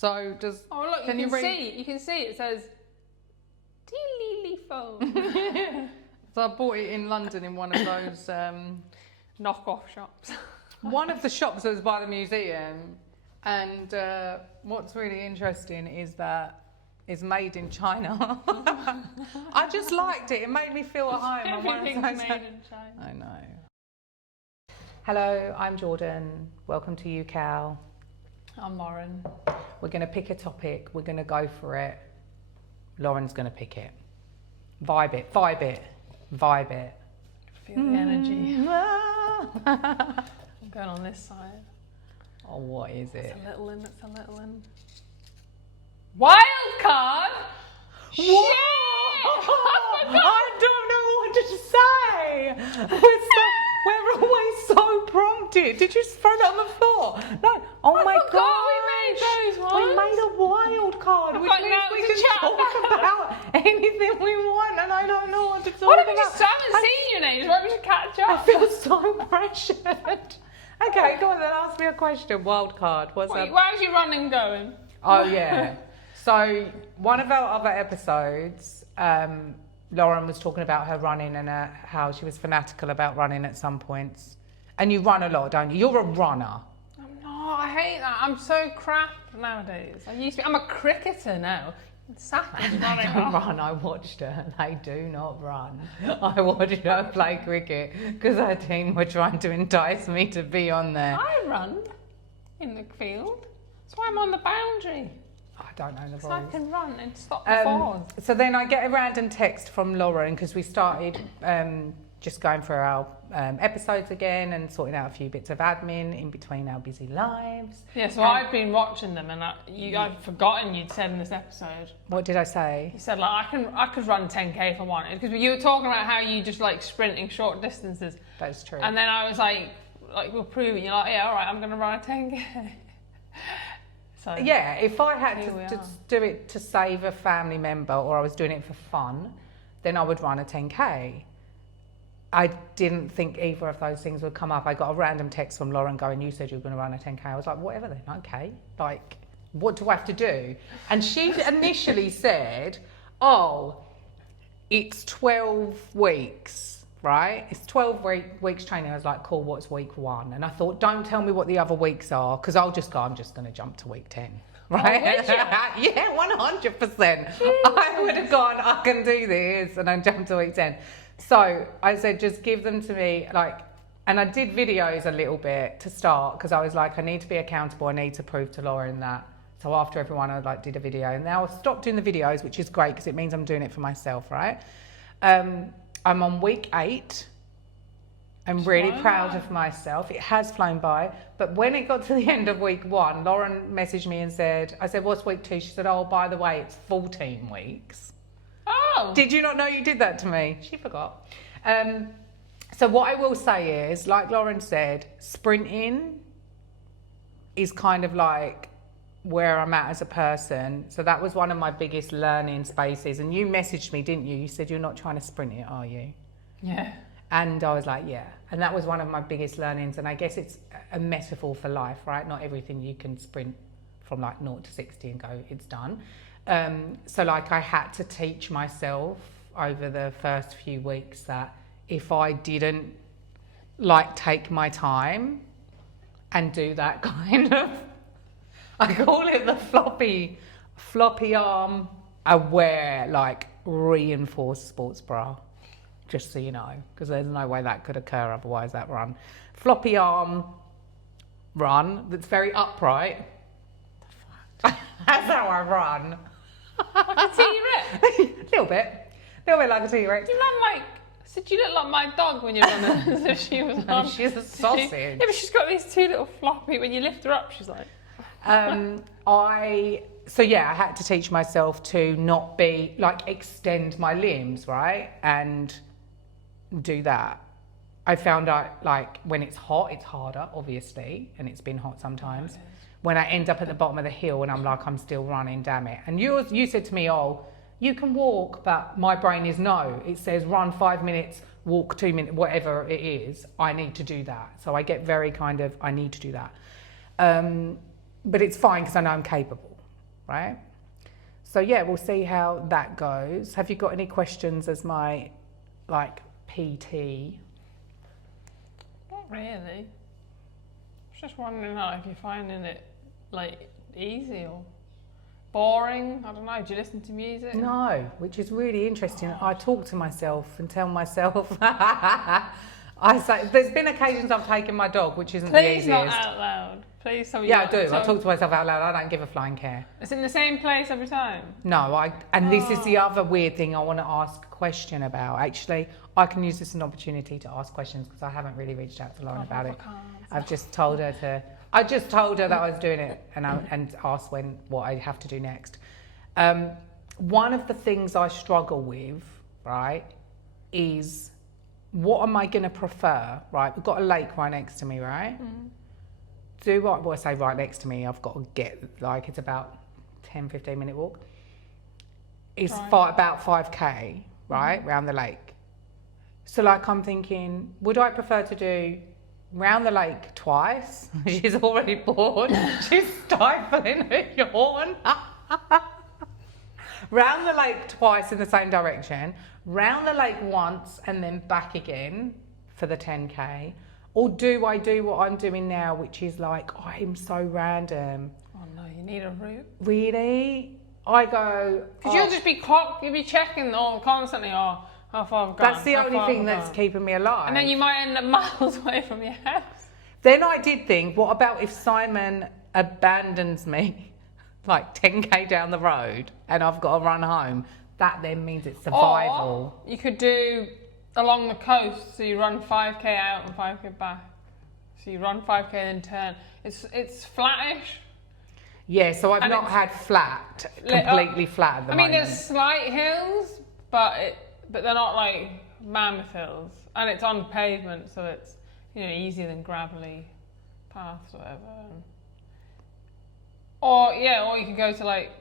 So does... Oh look, you can see it says telephone. So I bought it in London in one of those knockoff shops. one of the shops that was by the museum. And what's really interesting is that it's made in China. I just liked it. It made me feel at home. Everything's made in China. I know. Hello, I'm Jordan. Welcome to UCal. I'm Lauren. We're going to pick a topic. We're going to go for it. Lauren's going to pick it. Vibe it. Vibe it. Vibe it. Feel the energy. I'm going on this side. Oh, what is it? It's a little in. It's a little in. Wildcard. What? I don't know what to say. We're always so prompted. Did you throw that on the floor? No. Oh my God. We made a wild card, which means we can talk about anything we want, and I don't know what to talk about. I haven't seen you, Nate. Why don't we catch up? I feel so pressured. Okay, go on then. Ask me a question. Wild card. What's that? How's your running going? Oh yeah. So one of our other episodes, Lauren was talking about her running and how she was fanatical about running at some points. And you run a lot, don't you? You're a runner. I'm not. I hate that. I'm so crap nowadays. I'm a cricketer now. Sackers running. I don't run. I watched her. They do not run. I watched her play cricket because her team were trying to entice me to be on there. I run in the field. That's why I'm on the boundary. I don't know the So rules. I can run and stop the forwards. So then I get a random text from Lauren because we started just going through our episodes again and sorting out a few bits of admin in between our busy lives. Yeah, so I've been watching them and I've forgotten you'd said in this episode. What did I say? You said like I could run 10k if I wanted, because you were talking about how you just like sprinting short distances. That's true. And then I was like we'll prove it. You're like, yeah, all right, I'm going to run a 10k. So yeah, if I had to do it to save a family member or I was doing it for fun, then I would run a 10k. I didn't think either of those things would come up. I got a random text from Lauren going, you said you were going to run a 10k. I was like, whatever then, okay. Like, what do I have to do? And she initially said, oh, it's 12 weeks, right? It's 12 weeks training. I was like, cool, what's week 1? And I thought, don't tell me what the other weeks are, because I'm just going to jump to week 10. Right? Oh, would you? Yeah, 100%. I would have gone, I can do this, and then jump to week 10. So I said, just give them to me, and I did videos a little bit to start, because I was like, I need to be accountable. I need to prove to Lauren that. So after everyone, I did a video, and now I've stopped doing the videos, which is great because it means I'm doing it for myself, right? I'm on week 8. I'm really proud of myself. It has flown by. But when it got to the end of week 1, Lauren messaged me and said, I said, what's week 2? She said, oh, by the way, it's 14 weeks. Oh! Did you not know you did that to me? She forgot. So what I will say is, like Lauren said, sprinting is kind of like where I'm at as a person. So that was one of my biggest learning spaces. And you messaged me, didn't you? You said, you're not trying to sprint it, are you? Yeah. And I was like, yeah. And that was one of my biggest learnings. And I guess it's a metaphor for life, right? Not everything you can sprint from 0 to 60 and go, it's done. So I had to teach myself over the first few weeks that if I didn't take my time and do that kind of, I call it the floppy arm aware, reinforced sports bra, just so you know, because there's no way that could occur otherwise, that run. Floppy arm run that's very upright. That's how I run. Like a T-Rex? Little bit like a T-Rex. You run you look like my dog when you're running, as if she was on. She's a sausage. Yeah, but she's got these 2 little floppy, when you lift her up, she's like... I had to teach myself to not be, extend my limbs, right? And do that. I found out, when it's hot, it's harder, obviously, and it's been hot sometimes. When I end up at the bottom of the hill and I'm still running, damn it. And you said to me, oh, you can walk, but my brain is no. It says run 5 minutes, walk 2 minutes, whatever it is, I need to do that. So I get very I need to do that. But it's fine because I know I'm capable. right? So yeah, we'll see how that goes. Have you got any questions as my like PT? Not really. I was just wondering if you're finding it like easy or boring. I don't know. Do you listen to music? No, which is really interesting. I talk to myself and tell myself. I say there's been occasions I've taken my dog, which isn't the Please easiest. not out loud. Please tell me. Yeah, I do. I talk to myself out loud. I don't give a flying care. It's in the same place every time. No, this is the other weird thing I want to ask a question about. Actually, I can use this as an opportunity to ask questions because I haven't really reached out to Lauren about it. I've just told her to. I just told her that I was doing it and asked what I have to do next. One of the things I struggle with, right, is what am I going to prefer, right? We've got a lake right next to me, right? I say right next to me, I've got to get, like, it's about 10-15 minute walk. It's about 5k, right, round the lake. So, like, I'm thinking, would I prefer to do round the lake twice? She's already bored. She's stifling her yawn. Round the lake twice in the same direction, round the lake once and then back again for the 10k, or do I do what I'm doing now, which is like, I'm so random. Oh no, you need a route. Really? I go... Because you'll be checking constantly, how far I've gone. That's the only thing that's keeping me alive. And then you might end up miles away from your house. Then I did think, what about if Simon abandons me like 10k down the road and I've got to run home? That then means it's survival. Or you could do along the coast, so you run 5k out and 5k back. So you run 5k and turn. It's flattish. Yeah, so I've not had completely flat at the moment. There's slight hills, but they're not like mammoth hills, and it's on pavement, so it's easier than gravelly paths or whatever. Or you could go to like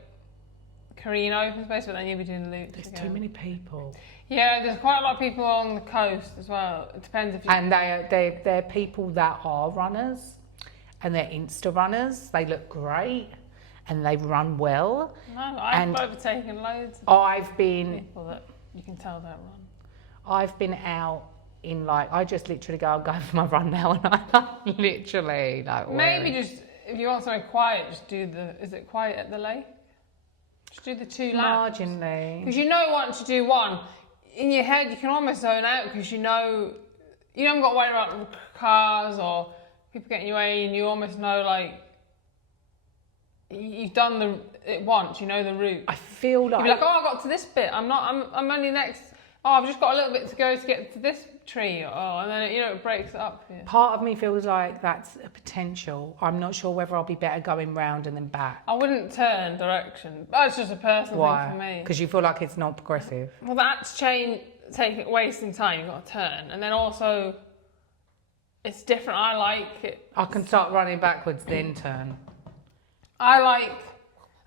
Korean open space, but then you'll be doing loops. There's too many people. Yeah, there's quite a lot of people along the coast as well. It depends if you... And they're people that are runners, and they're Insta runners. They look great, and they run well. No, I've overtaken loads of people that you can tell don't run. I've been out in like, I just literally go for my run now, and I literally like... Maybe just, if you want something quiet, just do is it quiet at the lake? Just do the 2 laps. Marginally. Because once you do one, in your head you can almost zone out because you haven't got to worry about cars or people getting in your way, and you almost know like you've done it once, you know the route. I feel like... You'll be like, I got to this bit, I'm only next, I've just got a little bit to go to get to this tree, and then it breaks it up for you. Part of me feels like that's a potential. I'm not sure whether I'll be better going round and then back. I wouldn't turn direction. That's just a personal thing for me. Because you feel like it's not progressive. Well, that's wasting time. You've got to turn, and then also it's different. I like it. I can start running backwards, then turn. I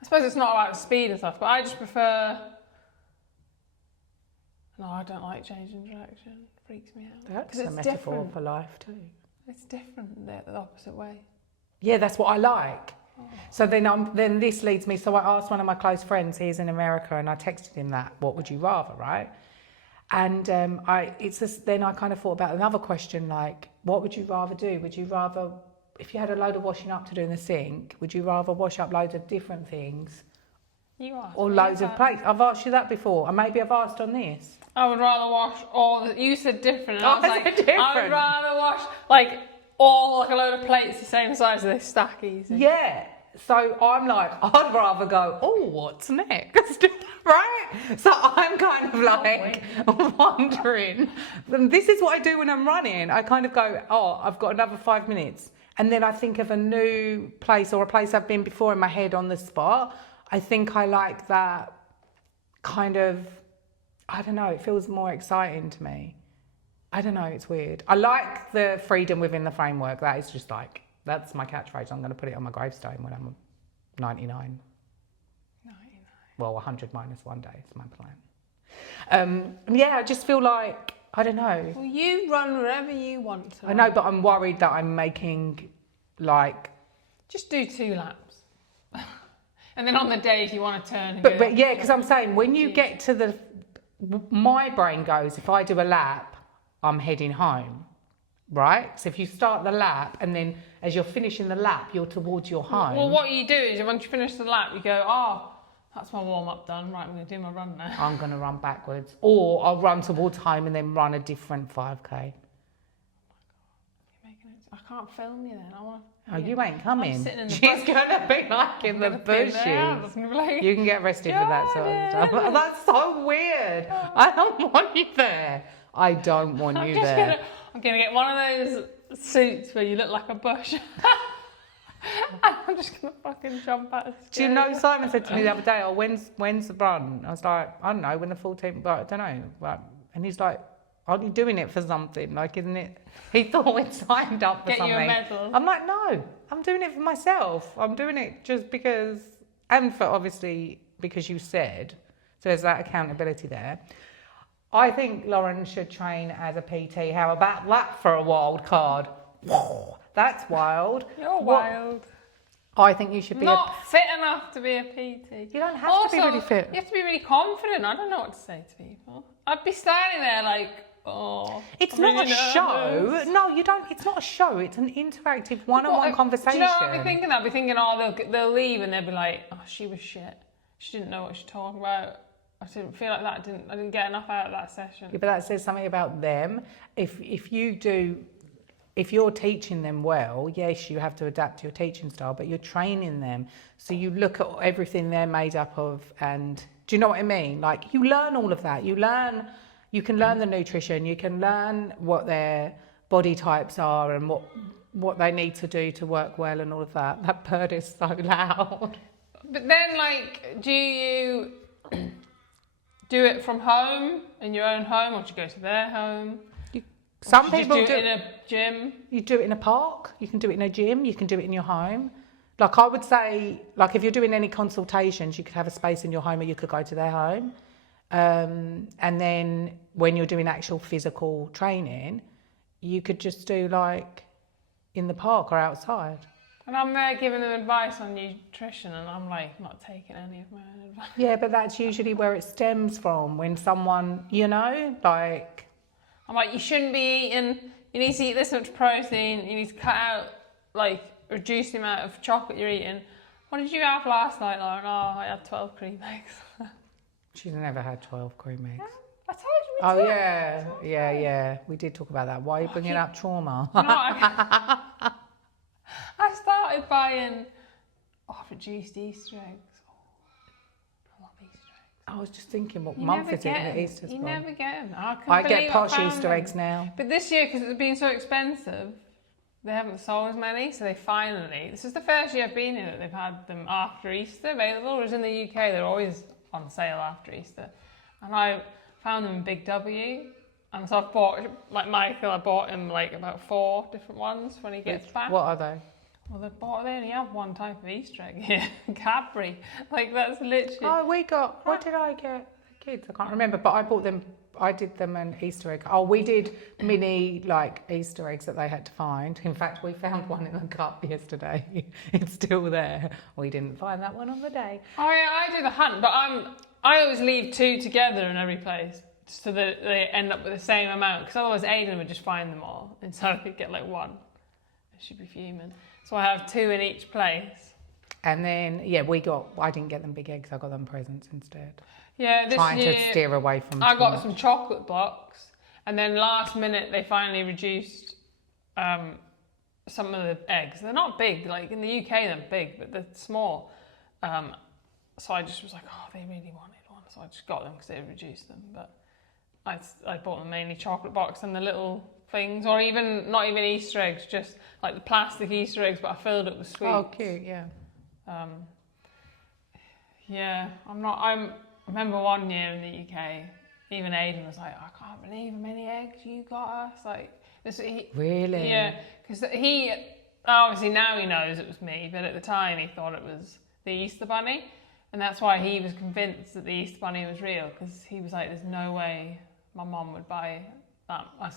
suppose it's not about speed and stuff, but I just prefer. No, I don't like changing direction. It freaks me out. That's a metaphor different. for life too. It's different the opposite way. Yeah, that's what I like. Oh. So then this leads me. So I asked one of my close friends. He's in America, and I texted him that. What would you rather, right? And then I kind of thought about another question, like, what would you rather do? Would you rather, if you had a load of washing up to do in the sink, would you rather wash up loads of different things? You asked. Or loads of plates? I've asked you that before, and maybe I've asked on this. I would rather wash you said different, and I was like, different. I would rather wash like all a load of plates the same size as they stack easy. Yeah. So I'm like, I'd rather go, what's next? Right? So I'm kind of like wondering. This is what I do when I'm running. I kind of go, I've got another 5 minutes. And then I think of a new place or a place I've been before in my head on the spot. I think I like that kind of, I don't know, it feels more exciting to me. I don't know, it's weird. I like the freedom within the framework. That is just like, that's my catchphrase. I'm going to put it on my gravestone when I'm 99. 99. Well, 100 minus 1 day is my plan. I just feel like, I don't know. Well, you run wherever you want to. I know, but I'm worried that I'm making, like... Just do 2 laps. And then on the day, if you want to turn. And But yeah, because I'm saying when you get to my brain goes, if I do a lap, I'm heading home, right? So if you start the lap and then as you're finishing the lap, you're towards your home. Well, what you do is once you finish the lap, you go, oh, that's my warm up done. Right, I'm going to do my run now. I'm going to run backwards, or I'll run towards home and then run a different 5k. I can't film you then. I want. Oh, you ain't coming. I'm sitting in the She's gonna be like in the bushes. Like, you can get arrested for that sort of stuff. That's so weird. I don't want you there. I don't want you there. I'm gonna get one of those suits where you look like a bush. I'm just gonna fucking jump out of the Do you know, Simon said to me the other day, oh, when's the run? I was like, I don't know, when the 14th, but I don't know. Like, and he's like, aren't you doing it for something? Like, isn't it? He thought we'd signed up for Get something. you a medal. I'm like, no, I'm doing it for myself. I'm doing it just because, and for obviously because you said, so there's that accountability there. I think Lauren should train as a PT. How about that for a wild card? Whoa, that's wild. You're wild. I think you should be not fit enough to be a PT. You don't have to be really fit. You have to be really confident. I don't know what to say to people. I'd be standing there like, oh. It's not a show. No, you don't. It's not a show. It's an interactive one-on-one conversation. Do you know what I'd be thinking? I'd be thinking, oh, they'll leave and they'll be like, oh, she was shit. She didn't know what she was talking about. I didn't feel like that. I didn't get enough out of that session. Yeah, but that says something about them. If you're teaching them well, yes, you have to adapt to your teaching style, but you're training them. So you look at everything they're made up of, and do you know what I mean? Like, you learn all of that. You can learn the nutrition, you can learn what their body types are and what they need to do to work well and all of that. That bird is so loud. But then, like, do you do it from home, in your own home, or do you go to their home? Some people do it in a gym. You do it in a park, you can do it in a gym, you can do it in your home. Like, I would say, like, if you're doing any consultations, you could have a space in your home or you could go to their home. And then when you're doing actual physical training, you could just do like in the park or outside. And I'm there giving them advice on nutrition and I'm like not taking any of my own advice. Yeah, but that's usually where it stems from, when someone, you know, like... I'm like, you shouldn't be eating, you need to eat this much protein, you need to cut out, like, reduce the amount of chocolate you're eating. What did you have last night, Lauren? Oh, I had 12 cream eggs. She's never had 12 cream eggs. I told you we did. Yeah. We did talk about that. Why are you bringing up trauma? You know I started buying reduced Easter eggs. I love Easter eggs. I was just thinking, what month is it in the Easter? You never get them. I get posh Easter eggs now. But this year, because it's been so expensive, they haven't sold as many, so they finally... This is the first year I've been here that they've had them after Easter available, whereas in the UK they're always on sale after Easter. And I found them in Big W. And so I've bought, like Michael, I bought him like about 4 different ones when he gets back. What are they? Well, they only have one type of Easter egg here, Cadbury. Like, that's literally... Oh, what did I get for kids? I can't remember, but I bought them, I did them an Easter egg. Oh, we did mini, like, Easter eggs that they had to find. In fact, we found one in the cup yesterday. It's still there. We didn't find that one on the day. Oh, yeah, I do the hunt, but I always leave 2 together in every place so that they end up with the same amount, because otherwise Aidan would just find them all, and so I could get, like, 1. She'd be fuming. So I have 2 in each place. And then, I didn't get them big eggs, I got them presents instead. Yeah, this Trying year, to steer away from I got some chocolate blocks, and then last minute they finally reduced some of the eggs. They're not big, like in the UK they're big, but they're small. So I just was like, oh, they really wanted one, so I just got them because they reduced them. But I bought them mainly chocolate box and the little things, or even not even Easter eggs, just like the plastic Easter eggs, but I filled it with sweets. Oh, cute, yeah. I remember one year in the UK, even Aidan was like, I can't believe how many eggs you got us. Like, really? Yeah, because he obviously now he knows it was me, but at the time he thought it was the Easter Bunny, and that's why he was convinced that the Easter Bunny was real, because he was like, there's no way my mum would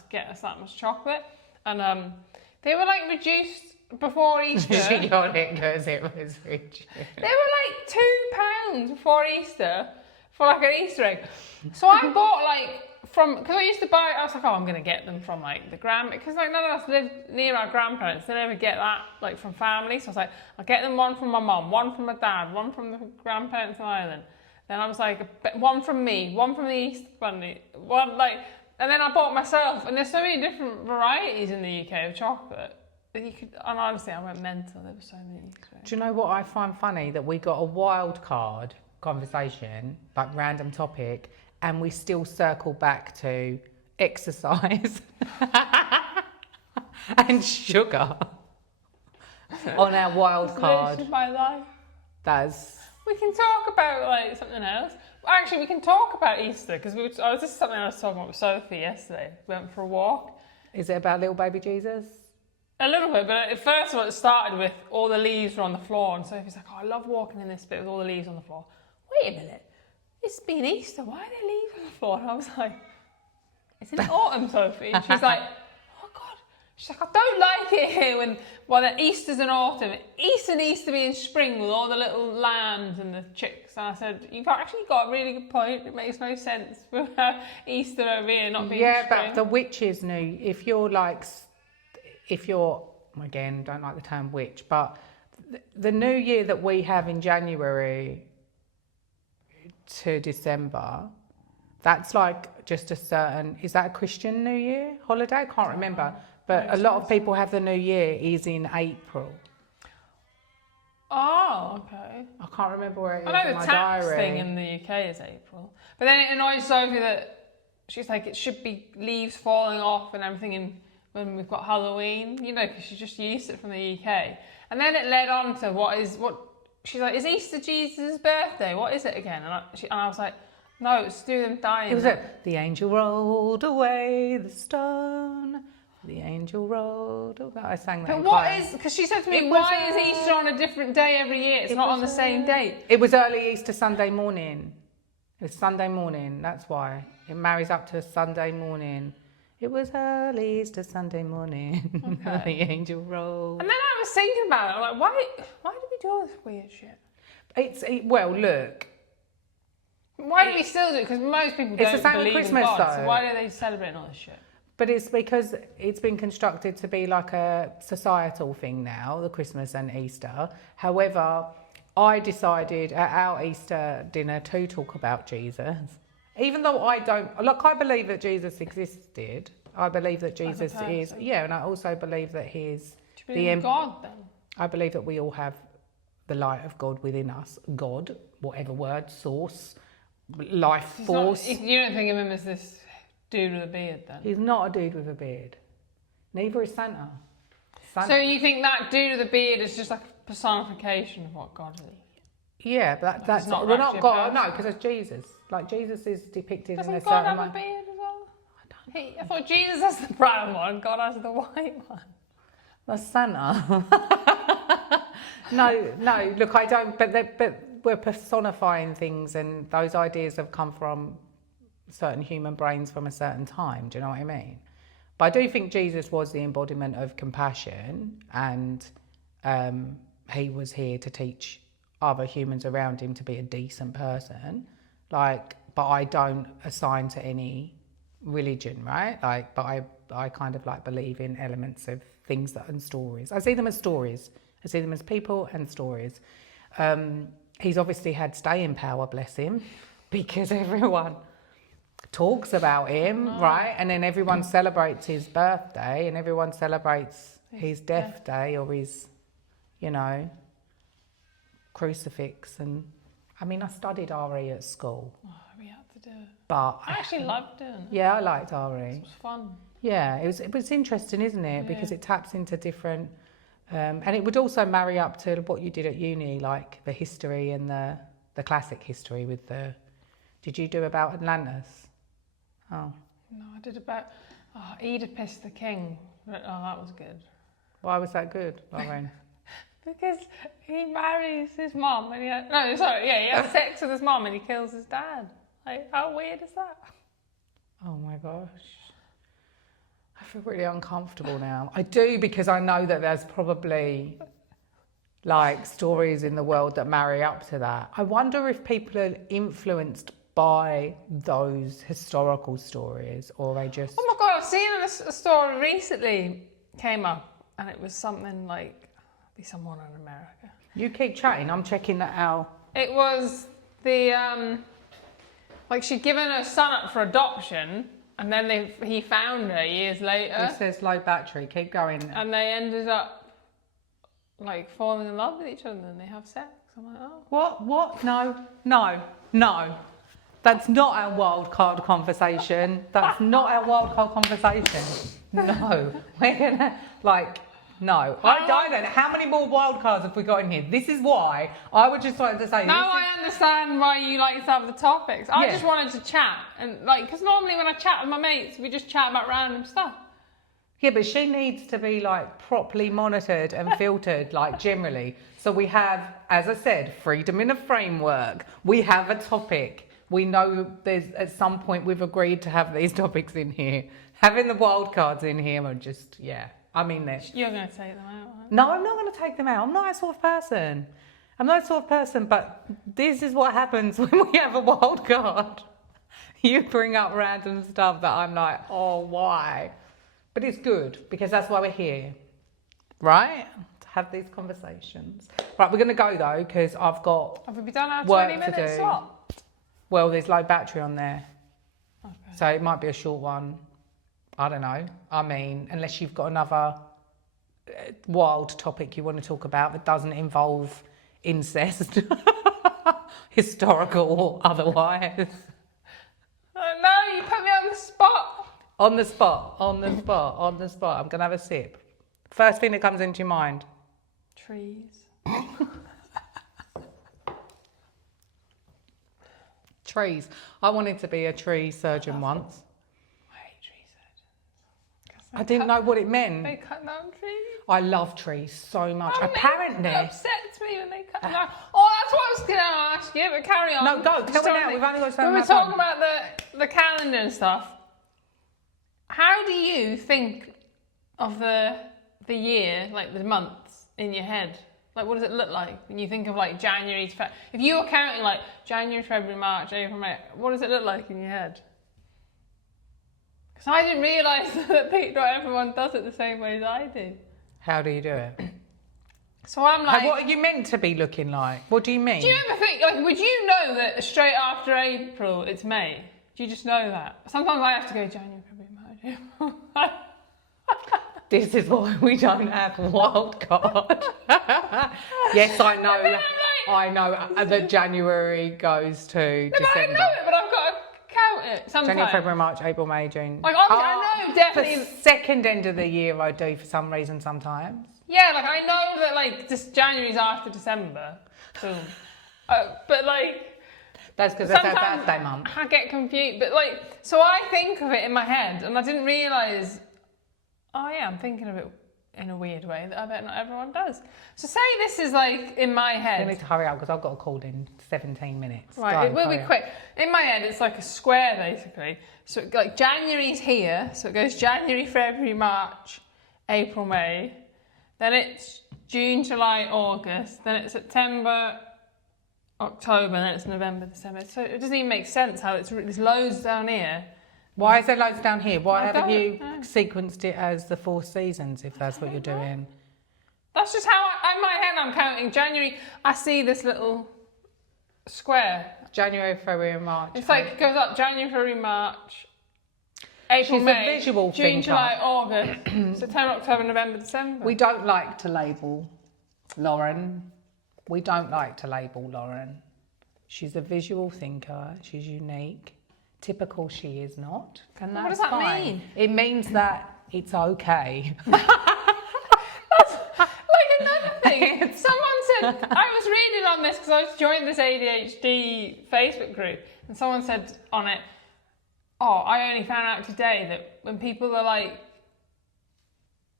get us that much chocolate. And they were like reduced before Easter. She got it because it was rich. They were like £2 before Easter for like an Easter egg. So I bought like because I used to buy, I was like, oh, I'm going to get them from like the because like none of us live near our grandparents. They never get that like from family. So I was like, I'll get them one from my mum, one from my dad, one from the grandparents in Ireland. Then I was like, one from me, one from the Easter Bunny, one like, and then I bought myself. And there's so many different varieties in the UK of chocolate that you could, and honestly, I went mental. There were so many. Do you know what I find funny? That we got a wild card conversation, like random topic, and we still circle back to exercise and sugar on our wild card. That's my life. That's. We can talk about like something else. Actually, we can talk about Easter because this is something I was talking about with Sophie yesterday. We went for a walk. Is it about little baby Jesus? A little bit, but at first of all, it started with all the leaves were on the floor, and Sophie's like, "Oh, I love walking in this bit with all the leaves on the floor." Wait a minute, it's been Easter. Why are there leaves on the floor? And I was like, "Isn't it autumn, Sophie?" And she's like, "Oh God." She's like, "I don't like it here when the Easter's in autumn. Easter needs to be in spring with all the little lambs and the chicks." And I said, "You've actually got a really good point. It makes no sense for Easter over here not being in spring." But the witches knew if you're again, don't like the term witch, but the new year that we have in January to December, that's like just a certain, is that a Christian New Year holiday? I can't remember. But a lot of people have the new year is in April. Oh, okay. I can't remember where it is I know in the my tax diary. thing in the UK is April. But then it annoys Sophie that she's like, it should be leaves falling off and everything when we've got Halloween, because she's just used it from the UK. And then it led on to what she's like, is Easter Jesus' birthday? What is it again? And I was like, no, it's to do them dying. It was the angel rolled away the stone. The angel rolled away. I sang that. But because she said to me, why is Easter on a different day every year? It's not on the same date. It was early Easter Sunday morning. It was Sunday morning, that's why. It marries up to Sunday morning. It was early Easter Sunday morning. Okay. The angel rolled. And then I was thinking about it. I'm like, why do we do all this weird shit? Well, look. Why do we still do it? Because most people don't believe Christmas, in God. though. So why do they celebrate all this shit? But it's because it's been constructed to be like a societal thing now, the Christmas and Easter. However, I decided at our Easter dinner to talk about Jesus. Even though I believe that Jesus existed. I believe that Jesus is, and I also believe that he's God then? I believe that we all have the light of God within us. God, whatever word, source, life force. You don't think of him as this dude with a beard then? He's not a dude with a beard. Neither is Santa. So you think that dude with a beard is just like a personification of what God is? Yeah, but that's not. We're not God. No, because it's Jesus. Like Jesus is depicted in a certain way. Doesn't God have a beard as well? I thought Jesus has the brown one. God has the white one. That's Santa. No. Look, I don't. But we're personifying things, and those ideas have come from certain human brains from a certain time. Do you know what I mean? But I do think Jesus was the embodiment of compassion, and he was here to teach other humans around him to be a decent person. But I don't assign to any religion, right? But I kind of believe in elements of things and stories. I see them as stories. I see them as people and stories. He's obviously had staying power, bless him, because everyone talks about him, right? And then everyone celebrates his birthday, and everyone celebrates his death day or his, crucifix. And I mean, I studied RE at school. Oh, we had to do it. But I actually loved doing it. Yeah, I liked RE. It was fun. Yeah, it was interesting, isn't it? Yeah. Because it taps into different, and it would also marry up to what you did at uni, like the history and the classic history with the. Did you do about Atlantis? Oh. No, I did about Oedipus the king. Oh, that was good. Why was that good, Lauren? Because he marries his mum and he has sex with his mum and he kills his dad. Like, how weird is that? Oh my gosh. I feel really uncomfortable now. I do, because I know that there's probably like stories in the world that marry up to that. I wonder if people are influenced by those historical stories, or they just... Oh my God, I've seen a story recently came up, and it was something like, be someone in America. You keep chatting, I'm checking that out. It was the, like she'd given her son up for adoption, and then he found her years later. It says low battery, keep going. And they ended up like falling in love with each other, and they have sex. I'm like, oh. What? No. That's not our wild card conversation. That's not our wild card conversation. No. We're gonna, like, no. I don't know. How many more wild cards have we got in here? This is why I would just like to say... Now I understand why you like to have the topics. I just wanted to chat. And like, because normally when I chat with my mates, we just chat about random stuff. Yeah, but she needs to be like properly monitored and filtered, like generally. So we have, as I said, freedom in a framework. We have a topic. We know there's at some point we've agreed to have these topics in here. Having the wild cards in here are just, yeah. I mean this. You're going to take them out, aren't you? No, I'm not going to take them out. I'm not that sort of person. I'm not that sort of person, but this is what happens when we have a wild card. You bring up random stuff that I'm like, oh, why? But it's good, because that's why we're here, right? To have these conversations. Right, we're going to go, though, because I've got Have we done our work 20 to minutes do. slot? Well, there's low battery on there. Okay. So it might be a short one. I don't know. I mean, unless you've got another wild topic you want to talk about that doesn't involve incest, historical or otherwise. No, you put me on the spot. On the spot. I'm going to have a sip. First thing that comes into your mind. Trees. Trees. I wanted to be a tree surgeon once. I hate tree surgeons. I didn't know what it meant. They cut down trees. I love trees so much. Oh, Apparently. It upsets me when they cut them down. Oh, that's what I was going to ask you, but carry on. No, go. Tell me now. We've only got so When much we're talking time. about the calendar and stuff, how do you think of the year, like the months in your head? Like, what does it look like when you think of like January to February? If you were counting like January, February, March, April, May, what does it look like in your head? Because I didn't realise that not everyone does it the same way as I do. How do you do it? So I'm like... What are you meant to be looking like? What do you mean? Do you ever think, like, would you know that straight after April it's May? Do you just know that? Sometimes I have to go January, February, March, April. This is why we don't have a wild card. Yes, I know. I know that January goes to December. But I know it, but I've got to count it sometimes. January, February, March, April, May, June. Like, obviously, I know definitely... The second end of the year I do for some reason sometimes. Yeah, like, I know that, like, just January's after December. Boom. But, like... That's because that's our birthday month. I get confused. But, like, so I think of it in my head, and I didn't realise... Oh yeah, I'm thinking of it in a weird way that I bet not everyone does. So say this is like in my head. You need to hurry up because I've got a call in 17 minutes. Right, it will be quick. In my head, it's like a square basically. So like January's here, so it goes January, February, March, April, May. Then it's June, July, August. Then it's September, October. Then it's November, December. So it doesn't even make sense how there's loads down here. Why is there loads down here? Why haven't you know. sequenced it as the 4 seasons, if that's what you're doing? That's just how, in my head, I'm counting. January, I see this little square. January, February and March. It's like, it goes up January, February, March, April, She's May, a visual June, thinker. July, August, September, October, November, December. We don't like to label Lauren. We don't like to label Lauren. She's a visual thinker. She's unique. Typical she is not. And that's what does that fine. mean? It means that it's okay. Like another thing, someone said, I was reading on this because I joined this ADHD Facebook group, and someone said on it, oh, I only found out today that when people are like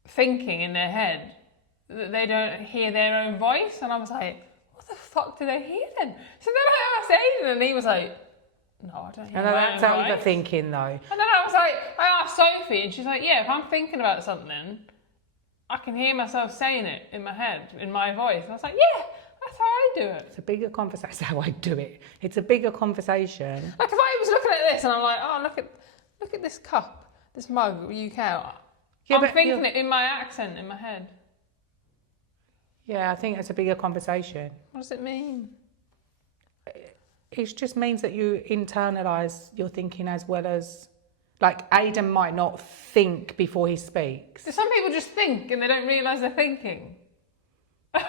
thinking in their head, that they don't hear their own voice. And I was like, what the fuck do they hear then? So then I asked Aidan, and he was like, no, I don't hear And my that's own voice. overthinking though. And then I was like, I asked Sophie, and she's like, yeah, if I'm thinking about something, I can hear myself saying it in my head, in my voice. And I was like, yeah, that's how I do it. It's a bigger conversation. That's how I do it. It's a bigger conversation. Like if I was looking at this and I'm like, oh, look at this cup, this mug, UK. Yeah, I'm but thinking it in my accent, in my head. Yeah, I think it's a bigger conversation. What does it mean? It just means that you internalise your thinking as well as, like, Aidan might not think before he speaks. Do some people just think and they don't realise they're thinking? Do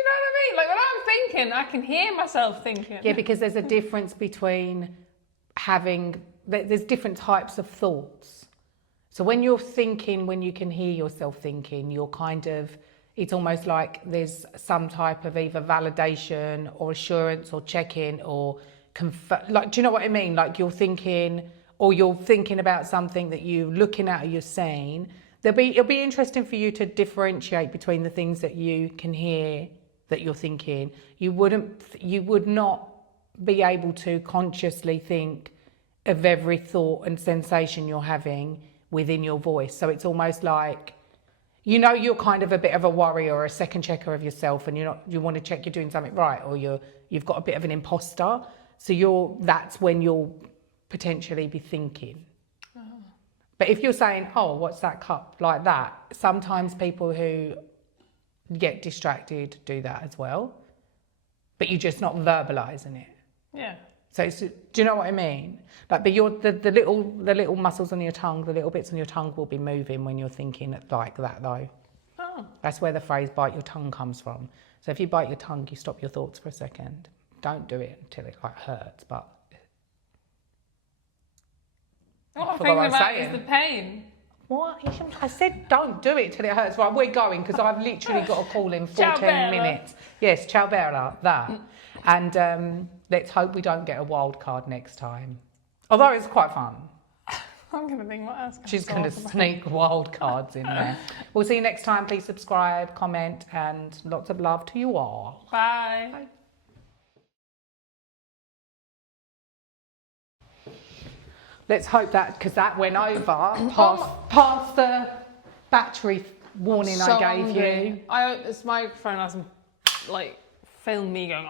you know what I mean? Like when I'm thinking, I can hear myself thinking. Yeah, because there's a difference between there's different types of thoughts. So when you're thinking, when you can hear yourself thinking, you're kind of, it's almost like there's some type of either validation or assurance or check-in or like, do you know what I mean? Like you're thinking, or you're thinking about something that you're looking at or you're saying. It'll be interesting for you to differentiate between the things that you can hear that you're thinking. You would not be able to consciously think of every thought and sensation you're having within your voice. So it's almost like, you know, you're kind of a bit of a worrier or a second checker of yourself, and you want to check you're doing something right, or you've got a bit of an imposter. So that's when you'll potentially be thinking. Oh. But if you're saying, oh, what's that cup, like that, sometimes people who get distracted do that as well, but you're just not verbalising it. Yeah. So do you know what I mean? Like, but the little muscles on your tongue, the little bits on your tongue will be moving when you're thinking like that, though. Oh. That's where the phrase "bite your tongue" comes from. So if you bite your tongue, you stop your thoughts for a second. Don't do it until it like hurts, but. What I'm thinking about is the pain. What? I said don't do it till it hurts. Right, we're going because I've literally got a call in 14 minutes. Yes, ciao bella, that. And let's hope we don't get a wild card next time. Although it's quite fun. I'm going to think what else. She's going to sneak wild cards in there. We'll see you next time. Please subscribe, comment, and lots of love to you all. Bye. Bye. Let's hope that, because that went over past the battery warning I gave you. This microphone hasn't, like, filmed me going...